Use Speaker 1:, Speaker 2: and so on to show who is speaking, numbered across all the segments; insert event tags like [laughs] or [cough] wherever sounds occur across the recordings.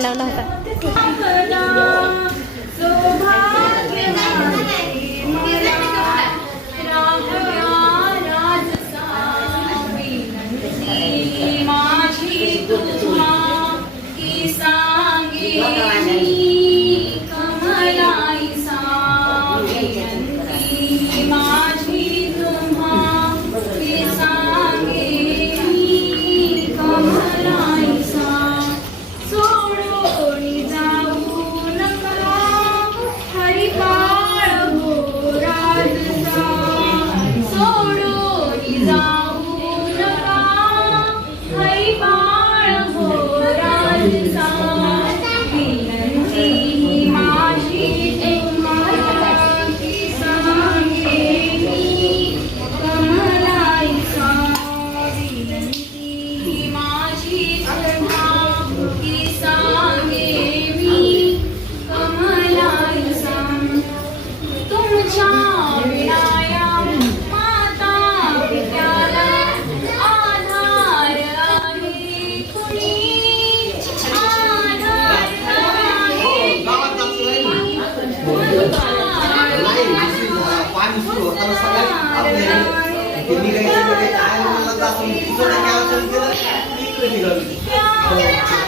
Speaker 1: lần đầu đâu. Thank well, yes, He you.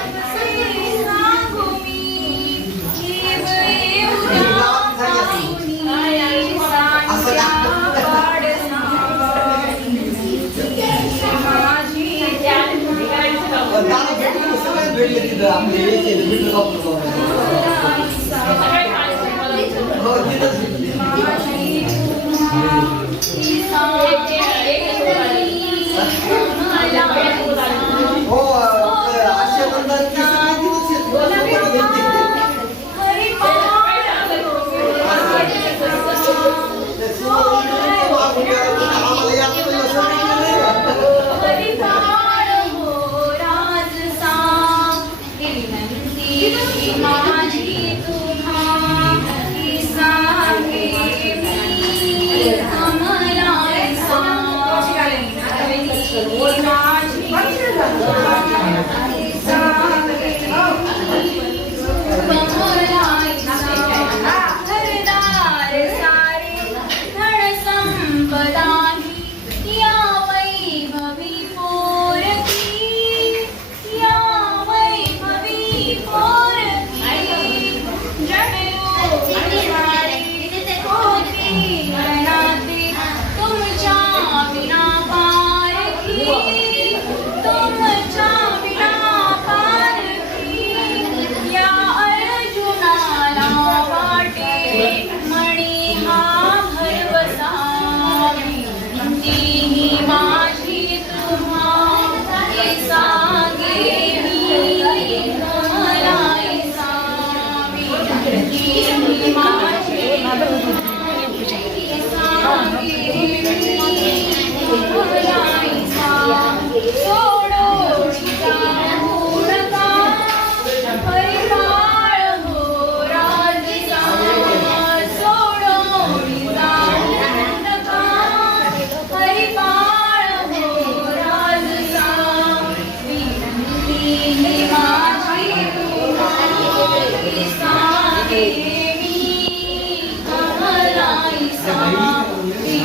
Speaker 1: Thank [laughs] you.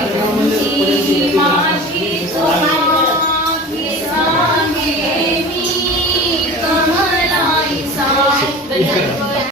Speaker 1: Thank you.